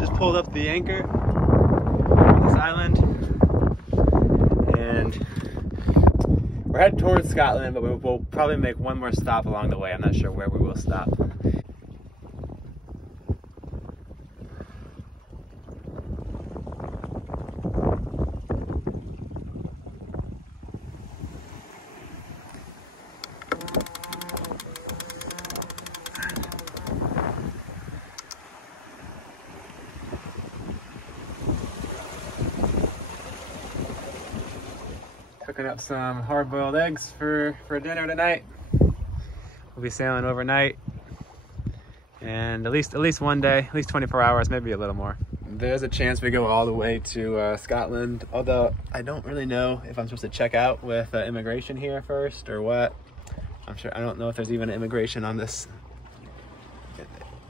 Just pulled up the anchor on this island, and we're headed towards Scotland, but we'll probably make one more stop along the way. I'm not sure where we will stop. Cooking up some hard-boiled eggs for dinner tonight. We'll be sailing overnight, and at least one day, at least 24 hours, maybe a little more. There's a chance we go all the way to Scotland, although I don't really know if I'm supposed to check out with immigration here first or what. I don't know if there's even immigration on this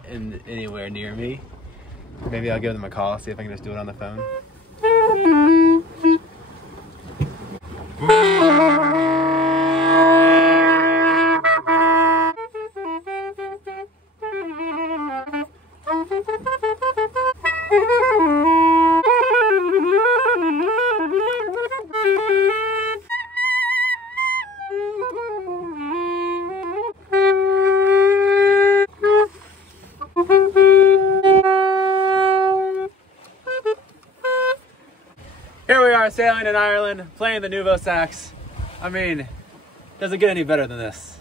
anywhere near me. Maybe I'll give them a call, see if I can just do it on the phone. Here we are sailing in Ireland, playing the Nouveau sax. I mean, does it get any better than this?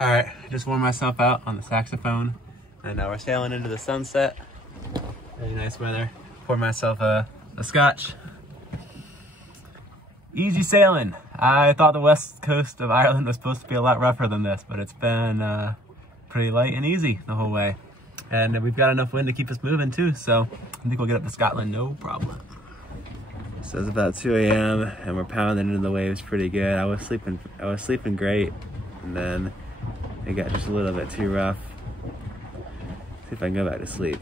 All right, just warmed myself out on the saxophone, and now we're sailing into the sunset. Very nice weather. Poured myself a scotch. Easy sailing. I thought the west coast of Ireland was supposed to be a lot rougher than this, but it's been pretty light and easy the whole way. And we've got enough wind to keep us moving too, so I think we'll get up to Scotland no problem. So it's about 2 a.m. and we're pounding into the waves pretty good. I was sleeping great, and then it got just a little bit too rough. See if I can go back to sleep.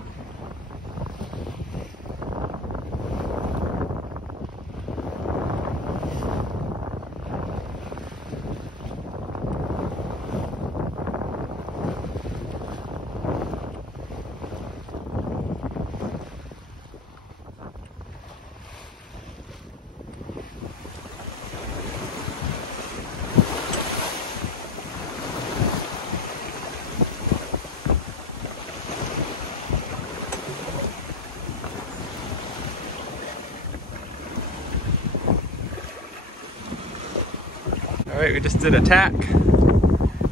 All right, we just did a tack,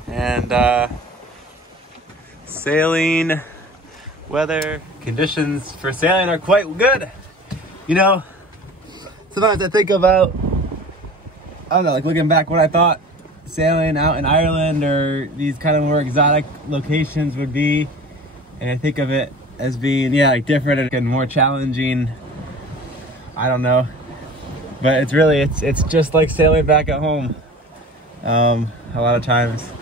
and sailing weather conditions for sailing are quite good. You know, sometimes I think about, I don't know, like looking back what I thought sailing out in Ireland or these kind of more exotic locations would be, and I think of it as being, yeah, like different and more challenging. I don't know, but it's really, it's just like sailing back at home. A lot of times.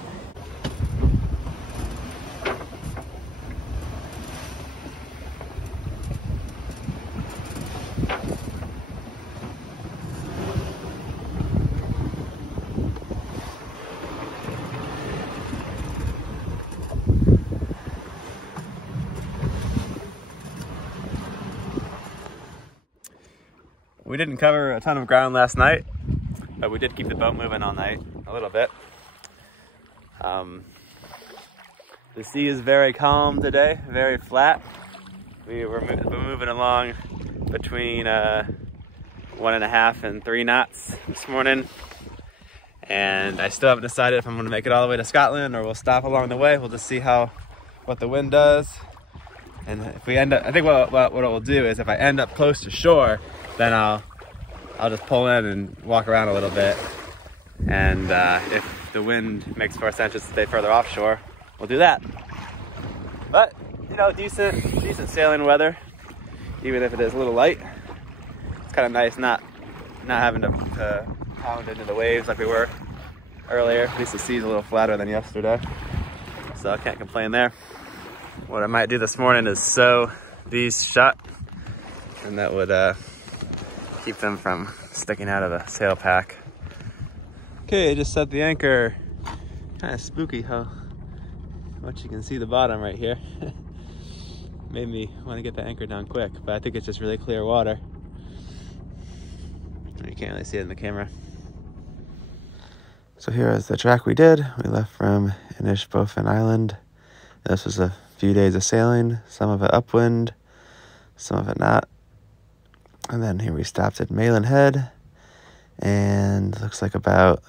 We didn't cover a ton of ground last night, but we did keep the boat moving all night, a little bit. The sea is very calm today, very flat. We're moving along between 1.5 and 3 knots this morning. And I still haven't decided if I'm gonna make it all the way to Scotland or we'll stop along the way. We'll just see what the wind does. And if we end up, I think what it will do is if I end up close to shore, then I'll just pull in and walk around a little bit. And if the wind makes more sense to stay further offshore, we'll do that. But, you know, decent sailing weather, even if it is a little light. It's kind of nice not having to pound into the waves like we were earlier. At least the sea's a little flatter than yesterday, so I can't complain there. What I might do this morning is sew these shut, and that would keep them from sticking out of the sail pack. Okay, I just set the anchor. Kind of spooky how much you can see the bottom right here. made me want to get the anchor down quick, but I think it's just really clear water. You can't really see it in the camera. So here is the track we did. We left from Inishbofin Island. This was a few days of sailing, some of it upwind, some of it not. And then here we stopped at Malin Head, and looks like about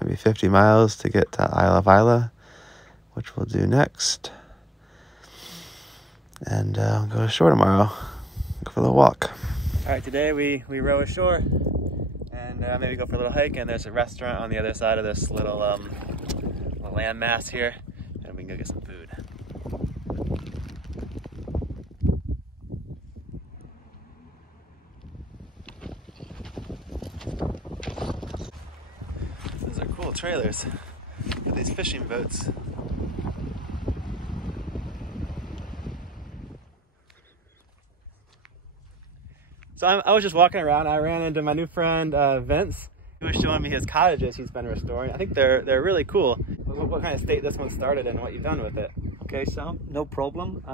maybe 50 miles to get to Isle of Isla, which we'll do next. And we'll go ashore tomorrow, go for a little walk. All right, today we row ashore and maybe go for a little hike, and there's a restaurant on the other side of this little landmass here, and we can go get some food. Those are cool trailers with these fishing boats. So I was just walking around. I ran into my new friend Vince. He was showing me his cottages he's been restoring. I think they're really cool. What kind of state this one started and what you've done with it? Okay, Sam, no problem.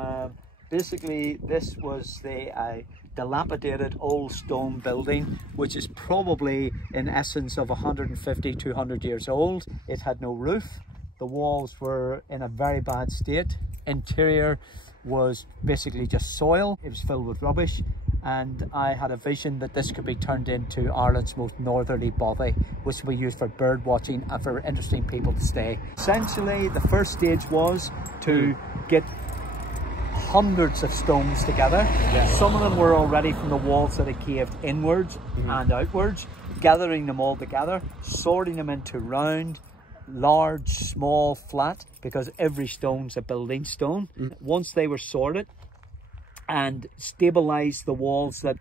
Basically, this was the dilapidated old stone building, which is probably in essence of 150, 200 years old. It had no roof. The walls were in a very bad state. Interior was basically just soil. It was filled with rubbish. And I had a vision that this could be turned into Ireland's most northerly bothy, which will be used for bird watching and for interesting people to stay. Essentially, the first stage was to get hundreds of stones together. Yeah. Some of them were already from the walls that had caved inwards and outwards, gathering them all together, sorting them into round, large, small, flat, because every stone's a building stone. Once they were sorted and stabilized the walls that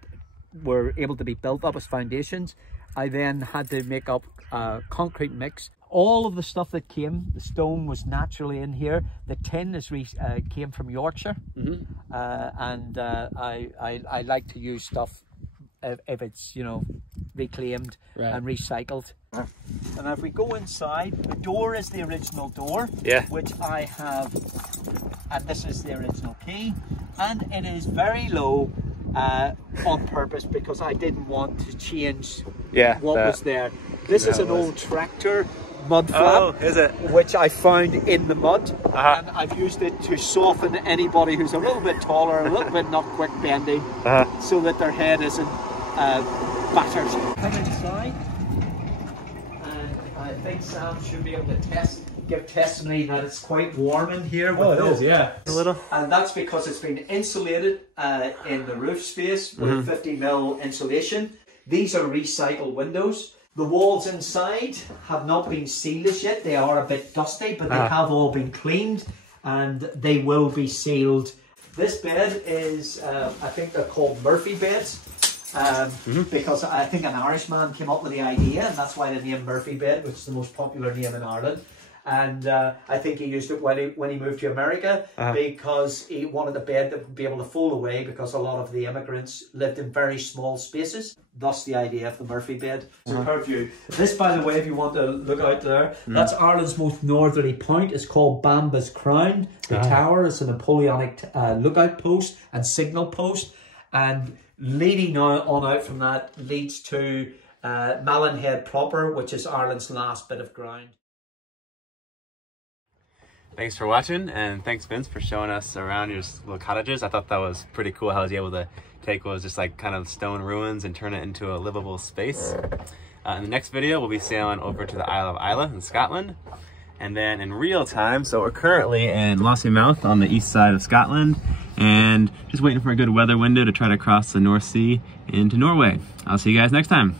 were able to be built up as foundations, I then had to make up a concrete mix. All of the stuff that came, the stone was naturally in here. The tin came from Yorkshire, and I like to use stuff if it's, you know, reclaimed and recycled. And if we go inside, the door is the original door, which I have, and this is the original key, and it is very low on purpose because I didn't want to change what was there. This is an old tractor mud flap, which I found in the mud, and I've used it to soften anybody who's a little bit taller, a little bit not quick bending, so that their head isn't battered. Come inside, and I think Sam should be able to give testimony that it's quite warm in here. Oh, it is, yeah. A little. And that's because it's been insulated in the roof space with 50mm insulation. These are recycled windows. The walls inside have not been sealed as yet. They are a bit dusty, but they have all been cleaned and they will be sealed. This bed is, I think they're called Murphy beds. Because I think an Irishman came up with the idea, and that's why the name Murphy bed, which is the most popular name in Ireland. And I think he used it when he moved to America because he wanted a bed that would be able to fold away, because a lot of the immigrants lived in very small spaces. Thus the idea of the Murphy bed. Superb view. This, by the way, if you want to look out there, that's Ireland's most northerly point. It's called Bamba's Crown. The tower is a Napoleonic lookout post and signal post. And leading on out from that leads to Malin Head proper, which is Ireland's last bit of ground. Thanks for watching, and thanks Vince for showing us around your little cottages. I thought that was pretty cool how he was able to take what was just like kind of stone ruins and turn it into a livable space. In the next video, we'll be sailing over to the Isle of Isla in Scotland. And then in real time, so we're currently in Lossiemouth on the east side of Scotland, and just waiting for a good weather window to try to cross the North Sea into Norway. I'll see you guys next time.